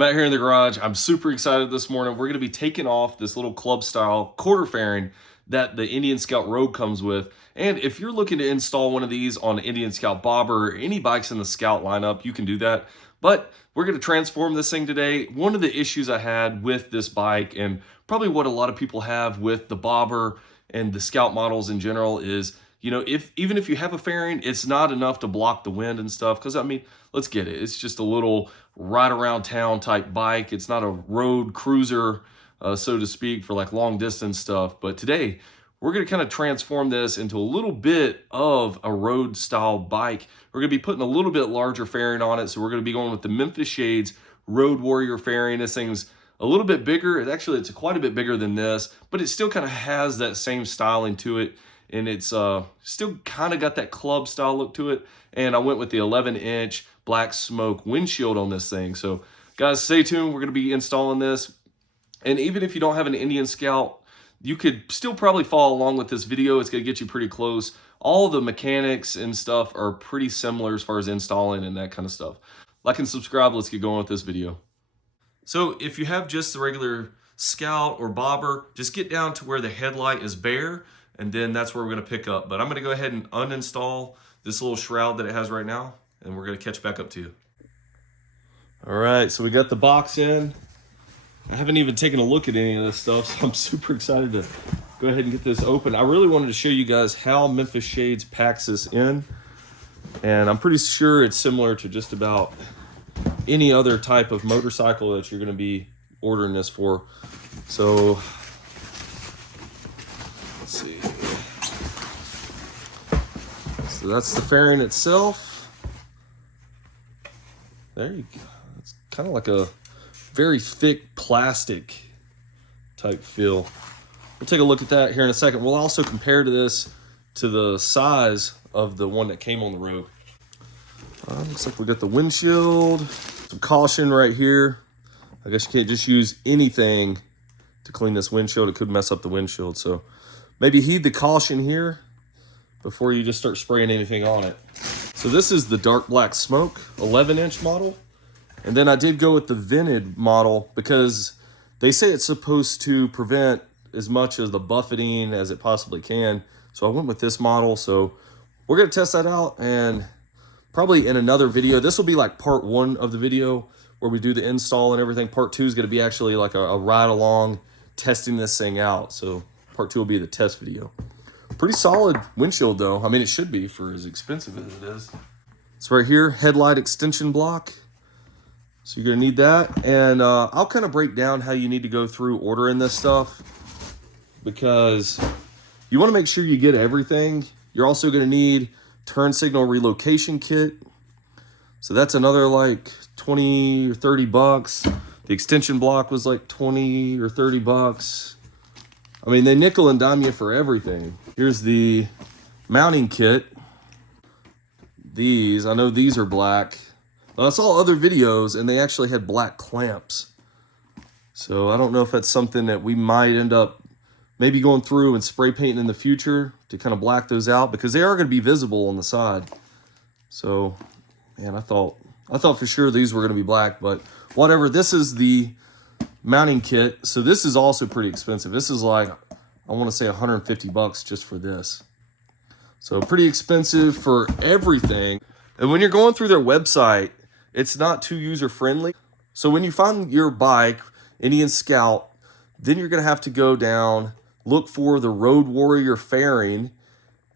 I'm out here in the garage. I'm super excited this morning. We're going to be taking off this little club style quarter fairing that the Indian Scout Road comes with. And if you're looking to install one of these on Indian Scout Bobber or any bikes in the Scout lineup, you can do that. But we're going to transform this thing today. One of the issues I had with this bike, and probably what a lot of people have with the Bobber and the Scout models in general, is even if you have a fairing, it's not enough to block the wind and stuff. Because I mean, let's get it. It's just a little ride around town type bike. It's not a road cruiser, so to speak, for like long distance stuff. But today, we're going to kind of transform this into a little bit of a road style bike. We're going to be putting a little bit larger fairing on it. So we're going to be going with the Memphis Shades Road Warrior fairing. This thing's a little bit bigger. It's quite a bit bigger than this, but it still kind of has that same styling to it. And it's still kind of got that club style look to it. And I went with the 11-inch black smoke windshield on this thing. So guys, stay tuned. We're going to be installing this. And even if you don't have an Indian Scout, you could still probably follow along with this video. It's going to get you pretty close. All the mechanics and stuff are pretty similar as far as installing and that kind of stuff. Like and subscribe. Let's get going with this video. So if you have just the regular Scout or Bobber, just get down to where the headlight is bare, and then that's where we're going to pick up. But I'm going to go ahead and uninstall this little shroud that it has right now, and we're going to catch back up to you. All right, so we got the box in. I haven't even taken a look at any of this stuff, so I'm super excited to go ahead and get this open. I really wanted to show you guys how Memphis Shades packs this in, and I'm pretty sure it's similar to just about any other type of motorcycle that you're going to be ordering this for. So let's see. So that's the fairing itself. There you go. It's kind of like a very thick plastic type feel. We'll take a look at that here in a second. We'll also compare to this to the size of the one that came on the road. Looks like we got the windshield, some caution right here. I guess you can't just use anything to clean this windshield. It could mess up the windshield. So maybe heed the caution here before you just start spraying anything on it. So this is the dark black smoke 11-inch model. And then I did go with the vented model because they say it's supposed to prevent as much as the buffeting as it possibly can. So I went with this model. So we're going to test that out, and probably in another video. This will be like part one of the video where we do the install and everything. Part two is going to be actually like a ride along testing this thing out. So part two will be the test video. Pretty solid windshield though. I mean, it should be for as expensive as it is. It's right here, headlight extension block. So you're gonna need that. And I'll kind of break down how you need to go through ordering this stuff, because you wanna make sure you get everything. You're also gonna need turn signal relocation kit. So that's another like 20 or 30 bucks. The extension block was like 20 or 30 bucks. I mean, they nickel and dime you for everything. Here's the mounting kit. I know these are black. I saw other videos and they actually had black clamps. So I don't know if that's something that we might end up maybe going through and spray painting in the future to kind of black those out, because they are going to be visible on the side. So, man, I thought for sure these were going to be black, but whatever. This is the mounting kit. So this is also pretty expensive. This is like, I want to say 150 bucks just for this. So pretty expensive for everything. And when you're going through their website, it's not too user-friendly. So when you find your bike, Indian Scout, then you're going to have to go down, look for the Road Warrior fairing,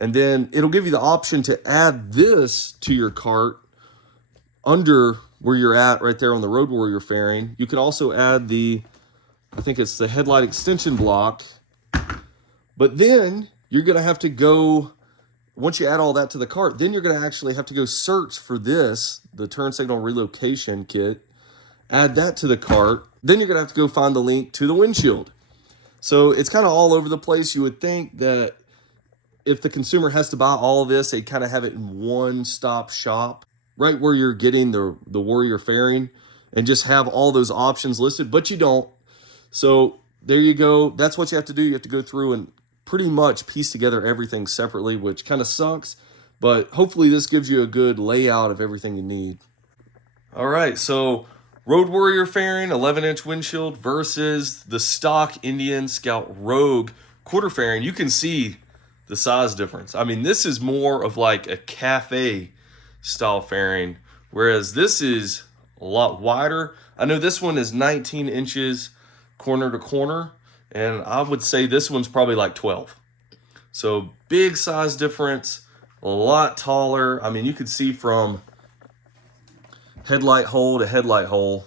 and then it'll give you the option to add this to your cart under where you're at right there on the Road Warrior fairing. You can also add I think it's the headlight extension block. But then you're going to have to go, once you add all that to the cart, then you're going to actually have to go search for this, the turn signal relocation kit, add that to the cart. Then you're going to have to go find the link to the windshield. So it's kind of all over the place. You would think that if the consumer has to buy all of this, they kind of have it in one-stop shop, right where you're getting the Warrior fairing, and just have all those options listed, but you don't. So there you go. That's what you have to do. You have to go through and pretty much piece together everything separately, which kind of sucks, but hopefully this gives you a good layout of everything you need. All right, so Road Warrior fairing, 11-inch windshield versus the stock Indian Scout Rogue quarter fairing. You can see the size difference. I mean, this is more of like a cafe style fairing, whereas this is a lot wider. I know this one is 19 inches corner to corner, and I would say this one's probably like 12. So big size difference, a lot taller. I mean, you could see from headlight hole to headlight hole.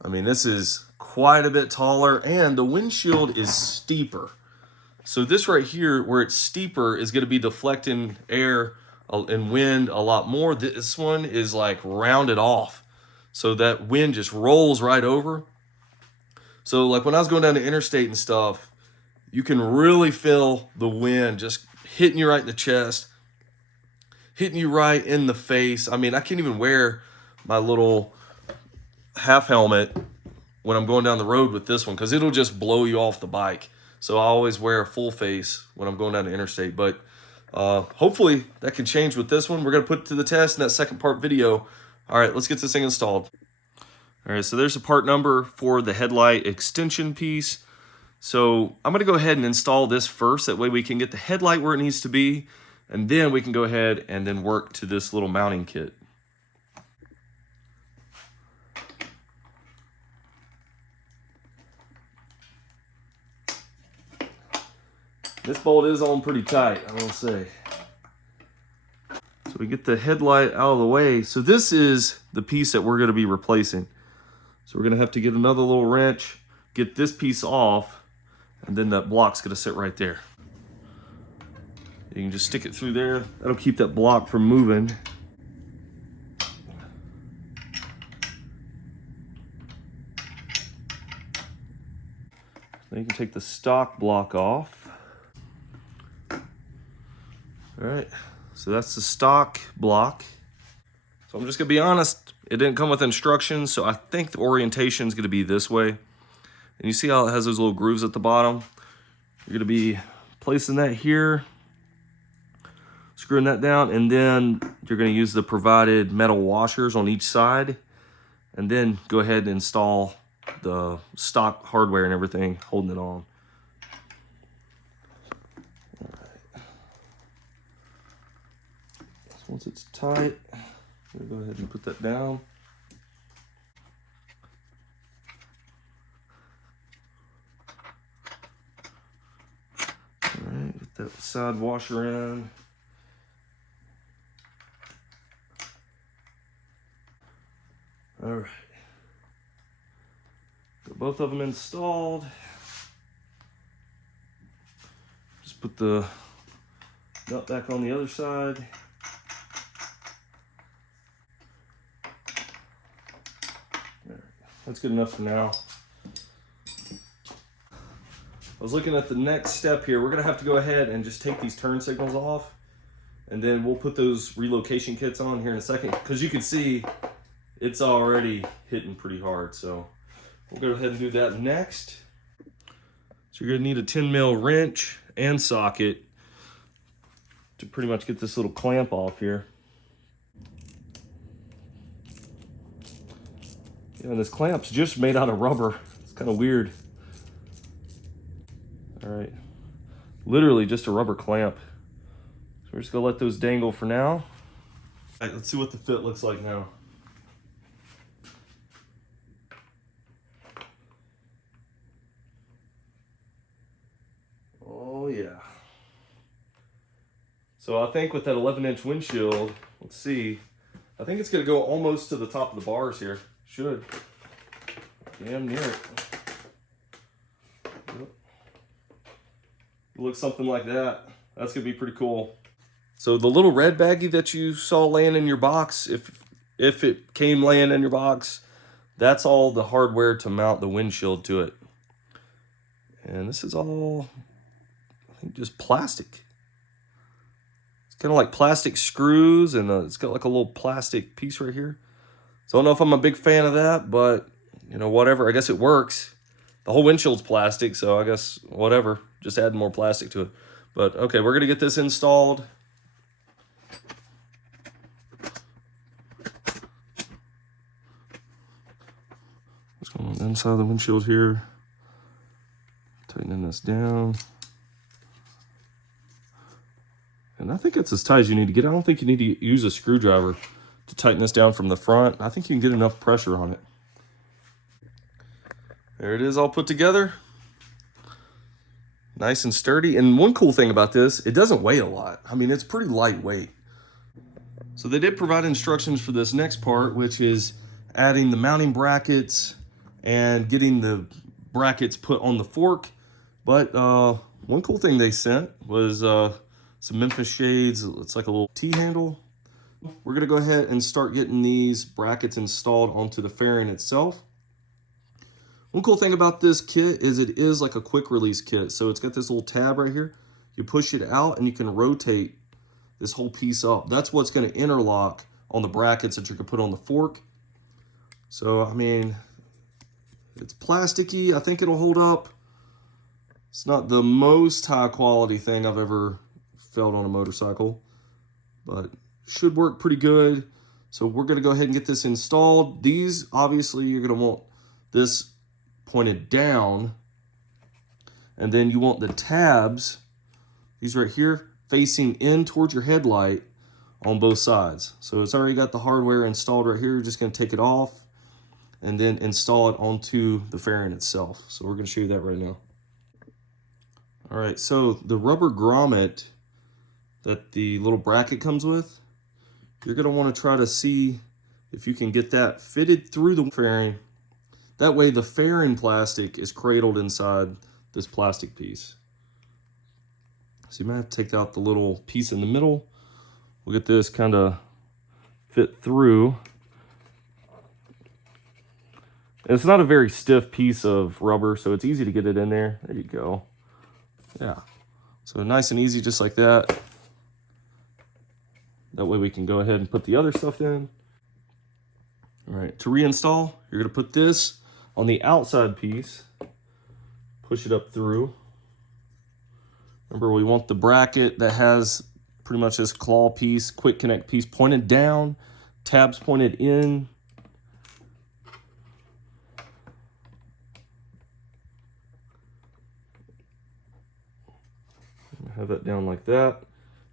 I mean, this is quite a bit taller, and the windshield is steeper. So this right here, where it's steeper, is going to be deflecting air and wind a lot more. This one is like rounded off, so that wind just rolls right over. So like when I was going down the interstate and stuff, you can really feel the wind just hitting you right in the chest, hitting you right in the face. I mean, I can't even wear my little half helmet when I'm going down the road with this one, because it'll just blow you off the bike. So I always wear a full face when I'm going down the interstate. But hopefully that can change with this one. We're going to put it to the test in that second part video. All right, let's get this thing installed. All right, so there's a part number for the headlight extension piece. So I'm going to go ahead and install this first. That way we can get the headlight where it needs to be. And then we can go ahead and then work to this little mounting kit. This bolt is on pretty tight, I will say. So we get the headlight out of the way. So this is the piece that we're going to be replacing. So we're going to have to get another little wrench, get this piece off, and then that block's going to sit right there. You can just stick it through there. That'll keep that block from moving. Then you can take the stock block off. All right, so that's the stock block. So I'm just gonna be honest, it didn't come with instructions, so I think the orientation is gonna be this way. And you see how it has those little grooves at the bottom? You're gonna be placing that here, screwing that down, and then you're gonna use the provided metal washers on each side, and then go ahead and install the stock hardware and everything, holding it on. Once it's tight, we'll go ahead and put that down. All right, get that side washer in. All right, got both of them installed. Just put the nut back on the other side. That's good enough for now. I was looking at the next step here. We're gonna have to go ahead and just take these turn signals off, and then we'll put those relocation kits on here in a second, because you can see it's already hitting pretty hard. So we'll go ahead and do that next. So you're gonna need a 10 mil wrench and socket to pretty much get this little clamp off here. Yeah, and this clamp's just made out of rubber. It's kind of weird. All right, literally just a rubber clamp. So we're just gonna let those dangle for now. All right, let's see what the fit looks like now. Oh yeah. So I think with that 11-inch windshield, let's see, I think it's gonna go almost to the top of the bars here. Should. Damn near it. Yep. It looks something like that. That's gonna be pretty cool. So the little red baggie that you saw laying in your box, if it came laying in your box, that's all the hardware to mount the windshield to it. And this is all, I think, just plastic. It's kind of like plastic screws, and it's got like a little plastic piece right here. So I don't know if I'm a big fan of that, but, you know, whatever. I guess it works. The whole windshield's plastic, so I guess whatever. Just adding more plastic to it. But, okay, we're going to get this installed. On the inside of the windshield here, tightening this down. And I think it's as tight as you need to get. I don't think you need to use a screwdriver to tighten this down from the front. I think you can get enough pressure on it. There it is, all put together. Nice and sturdy. And one cool thing about this, it doesn't weigh a lot. I mean, it's pretty lightweight. So they did provide instructions for this next part, which is adding the mounting brackets and getting the brackets put on the fork. But one cool thing they sent was some Memphis Shades. It's like a little T-handle. We're gonna go ahead and start getting these brackets installed onto the fairing itself. One cool thing about this kit is it is like a quick release kit. So it's got this little tab right here. You push it out and you can rotate this whole piece up. That's what's gonna interlock on the brackets that you're gonna put on the fork. So, I mean, it's plasticky. I think it'll hold up. It's not the most high quality thing I've ever felt on a motorcycle, but should work pretty good. So we're gonna go ahead and get this installed. These, obviously, you're gonna want this pointed down, and then you want the tabs, these right here, facing in towards your headlight on both sides. So it's already got the hardware installed right here. You're just gonna take it off and then install it onto the fairing itself. So we're gonna show you that right now. All right, so the rubber grommet that the little bracket comes with, you're gonna wanna try to see if you can get that fitted through the fairing. That way the fairing plastic is cradled inside this plastic piece. So you might have to take out the little piece in the middle. We'll get this kind of fit through. And it's not a very stiff piece of rubber, so it's easy to get it in there. There you go. Yeah. So nice and easy, just like that. That way we can go ahead and put the other stuff in. All right, to reinstall, you're gonna put this on the outside piece, push it up through. Remember, we want the bracket that has pretty much this claw piece, quick connect piece pointed down, tabs pointed in. Have that down like that.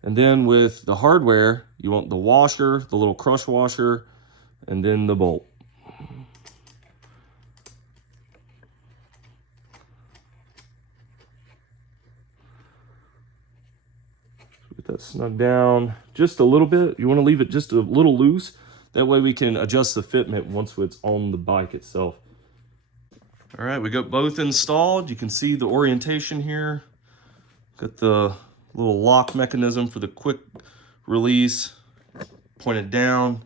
And then with the hardware, you want the washer, the little crush washer, and then the bolt. Get that snug down just a little bit. You want to leave it just a little loose. That way we can adjust the fitment once it's on the bike itself. All right, we got both installed. You can see the orientation here. Got the little lock mechanism for the quick release pointed down.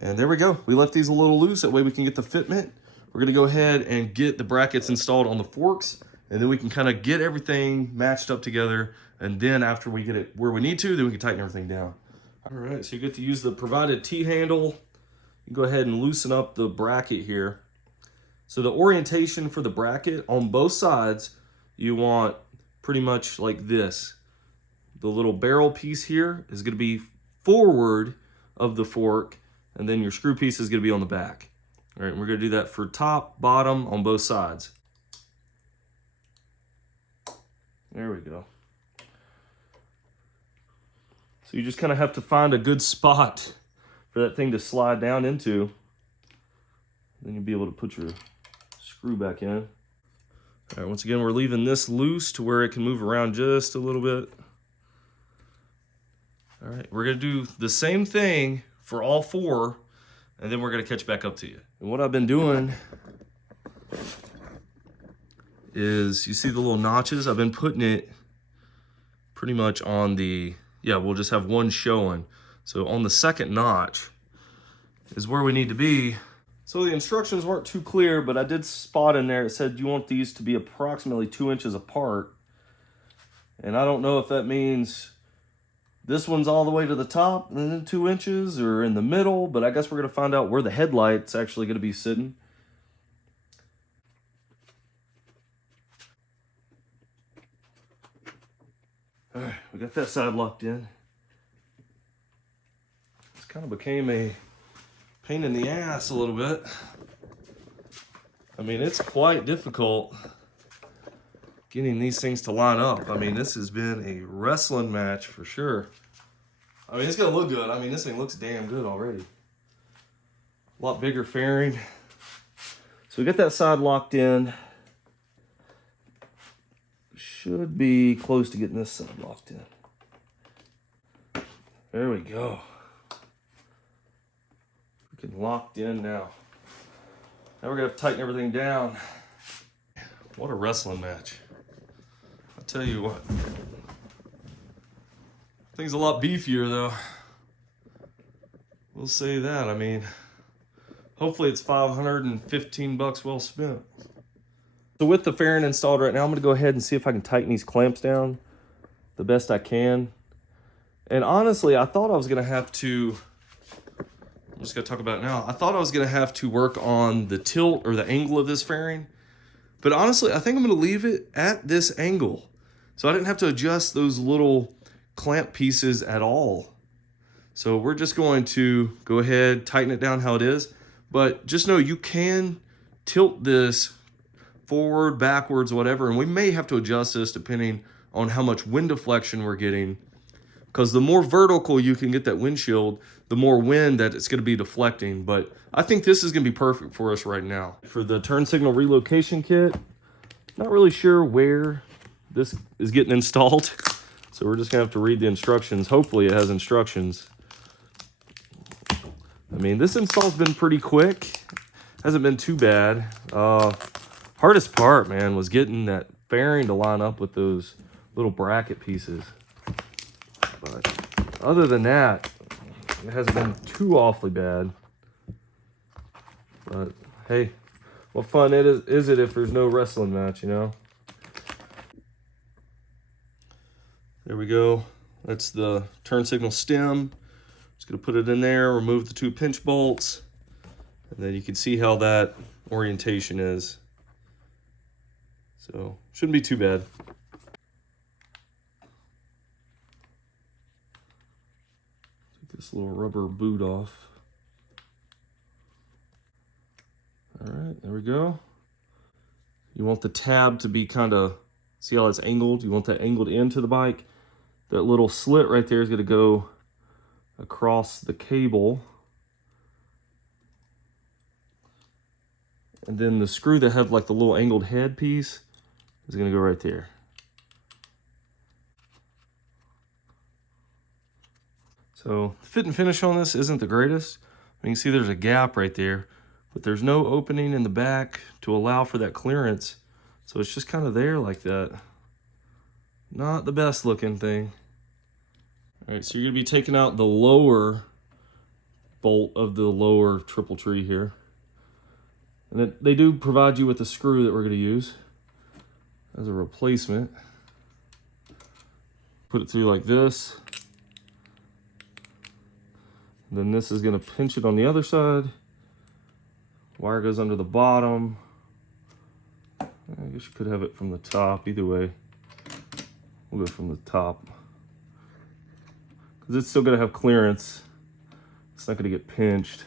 And there we go. We left these a little loose. That way we can get the fitment. We're gonna go ahead and get the brackets installed on the forks, and then we can kind of get everything matched up together. And then after we get it where we need to, then we can tighten everything down. All right, so you get to use the provided T-handle. You go ahead and loosen up the bracket here. So the orientation for the bracket on both sides, you want pretty much like this. The little barrel piece here is going to be forward of the fork, and then your screw piece is going to be on the back. All right, and we're going to do that for top, bottom, on both sides. There we go. So you just kind of have to find a good spot for that thing to slide down into. Then you'll be able to put your screw back in. All right, once again, we're leaving this loose to where it can move around just a little bit. All right, we're gonna do the same thing for all four, and then we're gonna catch back up to you. And what I've been doing is, you see the little notches? I've been putting it pretty much on the, yeah, we'll just have one showing. So on the second notch is where we need to be. So the instructions weren't too clear, but I did spot in there, it said you want these to be approximately 2 inches apart. And I don't know if that means this one's all the way to the top and then 2 inches, or in the middle, but I guess we're gonna find out where the headlight's actually gonna be sitting. All right, we got that side locked in. This kind of became a pain in the ass a little bit. I mean, it's quite difficult getting these things to line up. I mean, this has been a wrestling match for sure. I mean, it's gonna look good. I mean, this thing looks damn good already. A lot bigger fairing. So we got that side locked in. Should be close to getting this side locked in. There we go. Freaking locked in now. Now we're gonna have to tighten everything down. What a wrestling match. I'll tell you what. Thing's a lot beefier though. We'll say that. I mean, hopefully it's 515 bucks well spent. So with the fairing installed right now, I'm gonna go ahead and see if I can tighten these clamps down the best I can. And honestly, I thought I was gonna have to, I'm just gonna talk about it now. I thought I was gonna have to work on the tilt or the angle of this fairing. But honestly, I think I'm gonna leave it at this angle. So I didn't have to adjust those little clamp pieces at all. So we're just going to go ahead, tighten it down how it is. But just know you can tilt this forward, backwards, whatever. And we may have to adjust this depending on how much wind deflection we're getting. Because the more vertical you can get that windshield, the more wind that it's gonna be deflecting. But I think this is gonna be perfect for us right now. For the turn signal relocation kit, not really sure where this is getting installed. So we're just gonna have to read the instructions. Hopefully it has instructions. I mean, this install's been pretty quick. Hasn't been too bad. Hardest part, man, was getting that fairing to line up with those little bracket pieces. But other than that, it hasn't been too awfully bad. But hey, what fun is it if there's no wrestling match, you know? There we go. That's the turn signal stem. Just gonna put it in there, remove the 2 pinch bolts, and then you can see how that orientation is. So shouldn't be too bad. Take this little rubber boot off. All right, there we go. You want the tab to be kind of, see how it's angled? You want that angled into the bike. That little slit right there is going to go across the cable. And then the screw that had like the little angled head piece is going to go right there. So the fit and finish on this isn't the greatest. You can see there's a gap right there, but there's no opening in the back to allow for that clearance. So it's just kind of there like that. Not the best looking thing. All right, so you're gonna be taking out the lower bolt of the lower triple tree here. And they do provide you with a screw that we're gonna use as a replacement. Put it through like this. And then this is gonna pinch it on the other side. Wire goes under the bottom. I guess you could have it from the top, either way. We'll go from the top. Because it's still gonna have clearance. It's not gonna get pinched.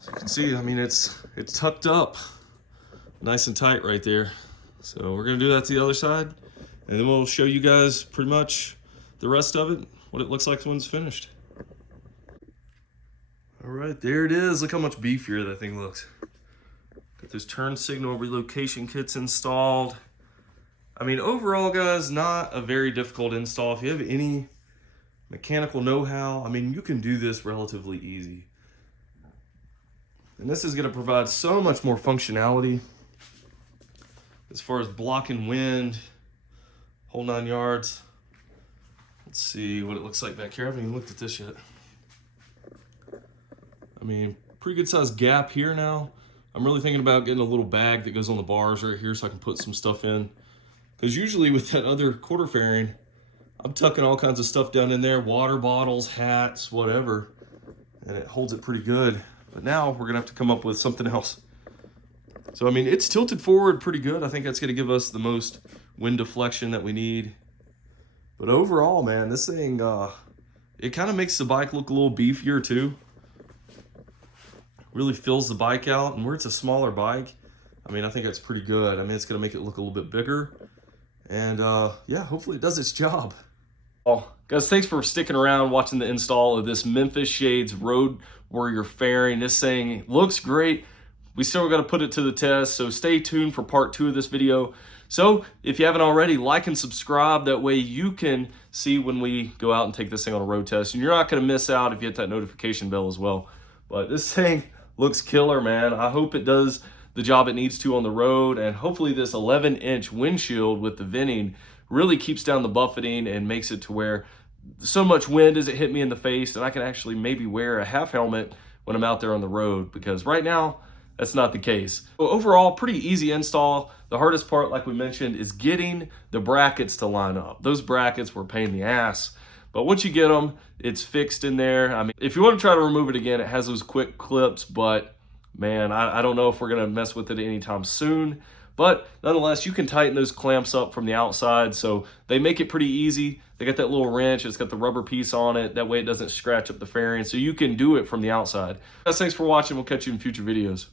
So you can see, I mean, it's tucked up nice and tight right there. So we're gonna do that to the other side, and then we'll show you guys pretty much the rest of it, what it looks like when it's finished. All right, there it is. Look how much beefier that thing looks. Got those turn signal relocation kits installed. I mean, overall, guys, not a very difficult install. If you have any mechanical know-how, I mean, you can do this relatively easy. And this is gonna provide so much more functionality as far as blocking wind, whole 9 yards. Let's see what it looks like back here. I haven't even looked at this yet. I mean, pretty good sized gap here now. I'm really thinking about getting a little bag that goes on the bars right here so I can put some stuff in. Because usually with that other quarter fairing, I'm tucking all kinds of stuff down in there, water bottles, hats, whatever, and it holds it pretty good. But now we're gonna have to come up with something else. So, I mean, it's tilted forward pretty good. I think that's gonna give us the most wind deflection that we need. But overall, man, this thing, it kind of makes the bike look a little beefier too. really fills the bike out. And where it's a smaller bike, I mean, I think that's pretty good. I mean, it's going to make it look a little bit bigger. And yeah, hopefully it does its job. Oh, guys, thanks for sticking around watching the install of this Memphis Shades Road Warrior fairing. This thing looks great. We still got to put it to the test, so stay tuned for part 2 of this video. So if you haven't already, like and subscribe. That way you can see when we go out and take this thing on a road test. And you're not going to miss out if you hit that notification bell as well. But this thing looks killer, man. I hope it does the job it needs to on the road. And hopefully this 11-inch windshield with the venting really keeps down the buffeting and makes it to where so much wind doesn't hit me in the face and I can actually maybe wear a half helmet when I'm out there on the road, because right now that's not the case. So overall, pretty easy install. The hardest part, like we mentioned, is getting the brackets to line up. Those brackets were a pain in the ass, but once you get them, it's fixed in there. I mean, if you want to try to remove it again, it has those quick clips, but man, I don't know if we're gonna mess with it anytime soon. But nonetheless, you can tighten those clamps up from the outside, so they make it pretty easy. They got that little wrench, it's got the rubber piece on it, that way it doesn't scratch up the fairing, so you can do it from the outside. Guys, thanks for watching, we'll catch you in future videos.